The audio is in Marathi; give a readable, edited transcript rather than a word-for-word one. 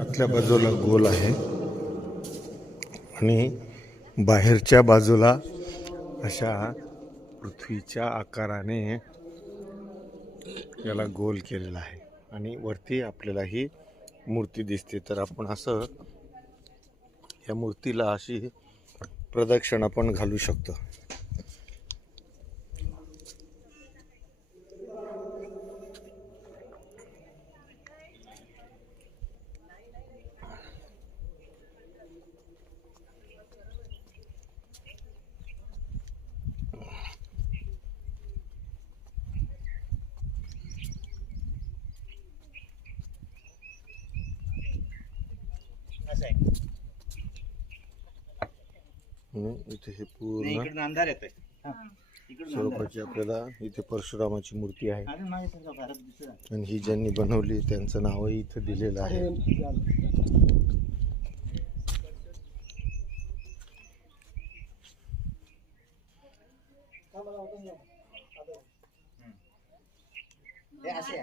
आतल्या बाजूला गोल आहे आणि बाहेरच्या बाजूला अशा पृथ्वीच्या आकाराने याला गोल केलेला आहे आणि वरती आपल्याला ही मूर्ती दिसते. तर आपण असं या मूर्तीला अशी प्रदक्षिणा पण घालू शकतो. इथे हे पूर्ण अंधार येतोय. स्वरूपाची आपल्याला इथे परशुरामाची मूर्ती आहे आणि ही ज्यांनी बनवली त्यांचं नावही इथे दिलेलं आहे. असे